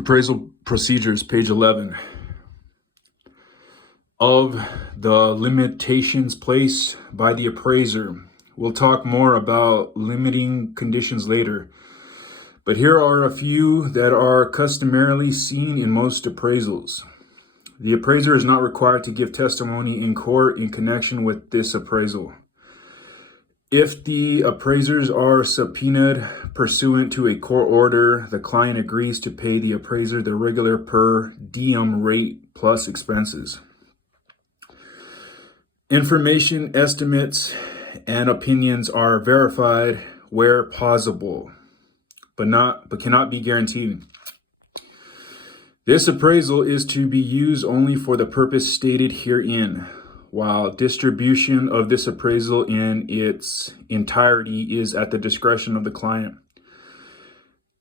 Appraisal Procedures, page 11. Of the limitations placed by the appraiser. We'll talk more about limiting conditions later, but here are a few that are customarily seen in most appraisals. The appraiser is not required to give testimony in court in connection with this appraisal. If the appraisers are subpoenaed pursuant to a court order, the client agrees to pay the appraiser the regular per diem rate plus expenses. Information, estimates, and opinions are verified where possible, but cannot be guaranteed. This appraisal is to be used only for the purpose stated herein, while distribution of this appraisal in its entirety is at the discretion of the client.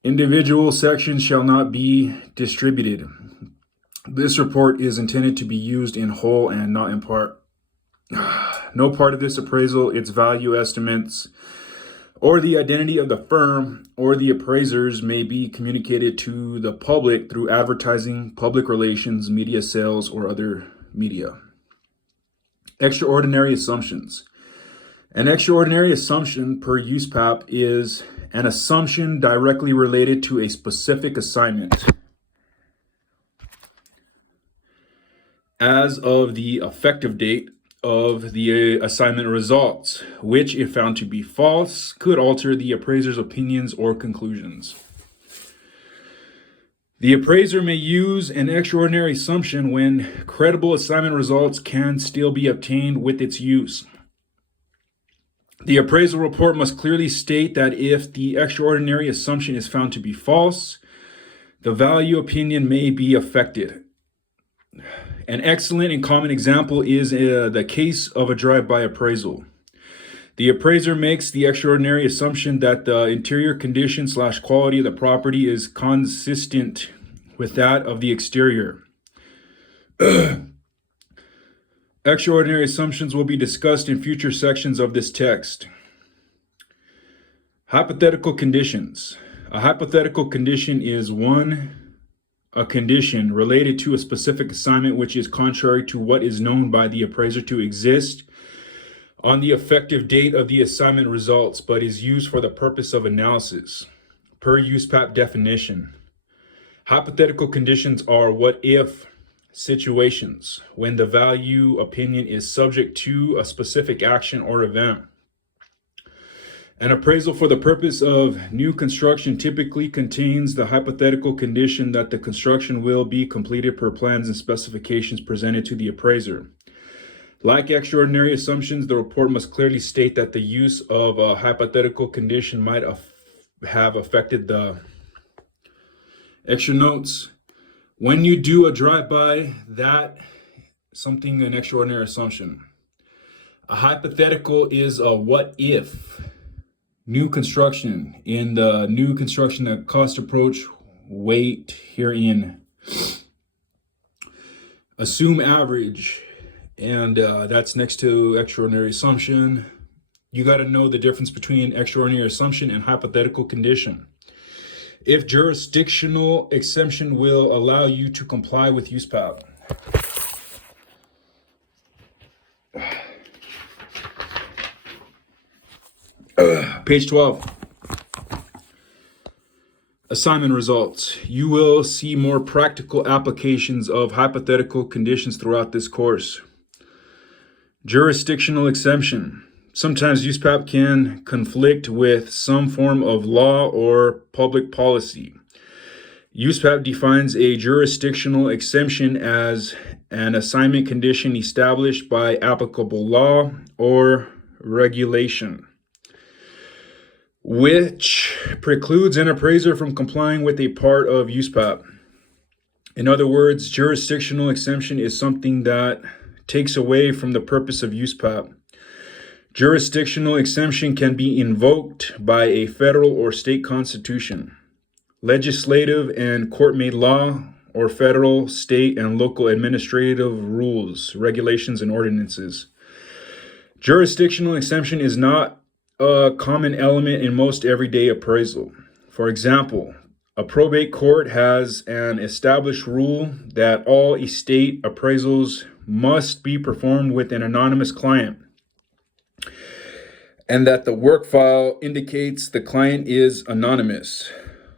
Individual sections shall not be distributed. This report is intended to be used in whole and not in part. No part of this appraisal, its value estimates, or the identity of the firm or the appraisers may be communicated to the public through advertising, public relations, media sales, or other media. Extraordinary assumptions. An extraordinary assumption per USPAP is an assumption directly related to a specific assignment as of the effective date of the assignment results, which, if found to be false, could alter the appraiser's opinions or conclusions. The appraiser may use an extraordinary assumption when credible assignment results can still be obtained with its use. The appraisal report must clearly state that if the extraordinary assumption is found to be false, the value opinion may be affected. An excellent and common example is the case of a drive-by appraisal. The appraiser makes the extraordinary assumption that the interior condition / quality of the property is consistent with that of the exterior. Extraordinary assumptions will be discussed in future sections of this text. Hypothetical conditions. A hypothetical condition is a condition related to a specific assignment which is contrary to what is known by the appraiser to exist on the effective date of the assignment results, but is used for the purpose of analysis. Per USPAP definition, hypothetical conditions are what-if situations when the value opinion is subject to a specific action or event. An appraisal for the purpose of new construction typically contains the hypothetical condition that the construction will be completed per plans and specifications presented to the appraiser. Like extraordinary assumptions, the report must clearly state that the use of a hypothetical condition might have affected the extra notes. When you do a drive-by, an extraordinary assumption. A hypothetical is a what-if. New construction. In the new construction, the cost approach weight herein. Assume average. And that's next to extraordinary assumption. You got to know the difference between extraordinary assumption and hypothetical condition. If jurisdictional exemption will allow you to comply with USPAP. Page 12. Assignment results. You will see more practical applications of hypothetical conditions throughout this course. Jurisdictional exemption. Sometimes USPAP can conflict with some form of law or public policy. USPAP defines a jurisdictional exemption as an assignment condition established by applicable law or regulation, which precludes an appraiser from complying with a part of USPAP. In other words, jurisdictional exemption is something that takes away from the purpose of USPAP. Jurisdictional exemption can be invoked by a federal or state constitution, legislative and court-made law, or federal, state, and local administrative rules, regulations, and ordinances. Jurisdictional exemption is not a common element in most everyday appraisal. For example, A probate court has an established rule that all estate appraisals must be performed with an anonymous client, and that the work file indicates the client is anonymous.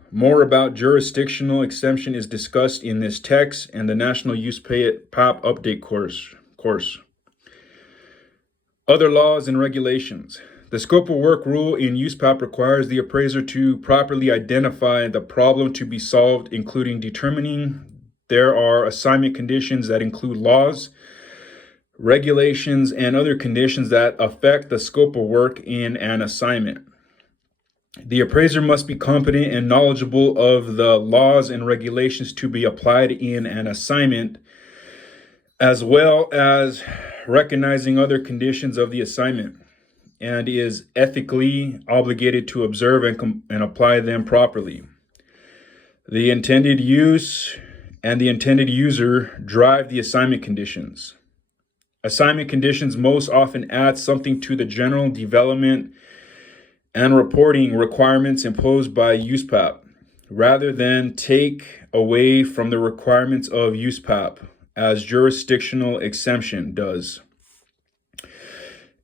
More about jurisdictional exemption is discussed in this text and the National USPAP Update course. Other laws and regulations. The scope of work rule in USPAP requires the appraiser to properly identify the problem to be solved, including determining there are assignment conditions that include laws, regulations, and other conditions that affect the scope of work in an assignment. The appraiser must be competent and knowledgeable of the laws and regulations to be applied in an assignment, as well as recognizing other conditions of the assignment, and is ethically obligated to observe and apply them properly. The intended use and the intended user drive the assignment conditions. Assignment conditions most often add something to the general development and reporting requirements imposed by USPAP, rather than take away from the requirements of USPAP, as jurisdictional exemption does.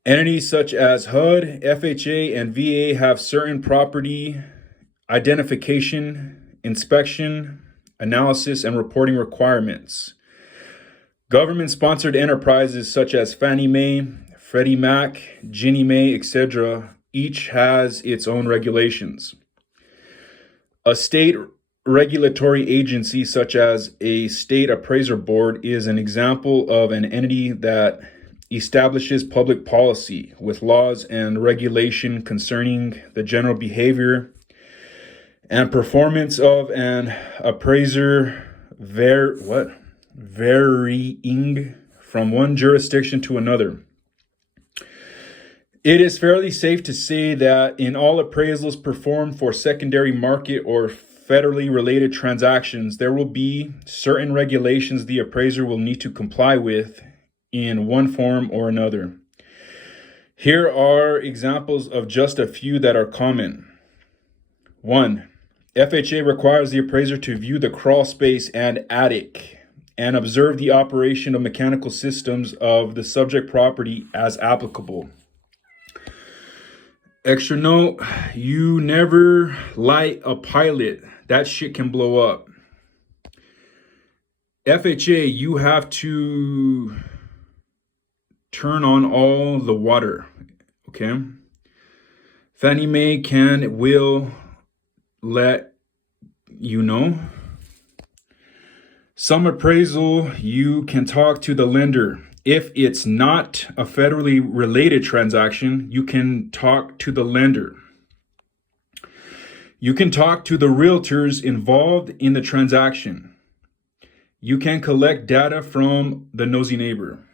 Entities such as HUD, FHA, and VA have certain property identification, inspection, analysis, and reporting requirements. Government-sponsored enterprises such as Fannie Mae, Freddie Mac, Ginnie Mae, etc., each has its own regulations. A state regulatory agency such as a state appraiser board is an example of an entity that establishes public policy with laws and regulation concerning the general behavior and performance of an appraiser varying from one jurisdiction to another. It is fairly safe to say that in all appraisals performed for secondary market or federally related transactions, there will be certain regulations the appraiser will need to comply with in one form or another. Here are examples of just a few that are common. 1. FHA requires the appraiser to view the crawl space and attic and observe the operation of mechanical systems of the subject property as applicable. Extra note, you never light a pilot. That shit can blow up. FHA, you have to turn on all the water, okay? Fannie Mae will let you know. Some appraisal, you can talk to the lender. If it's not a federally related transaction, you can talk to the lender. You can talk to the realtors involved in the transaction. You can collect data from the nosy neighbor.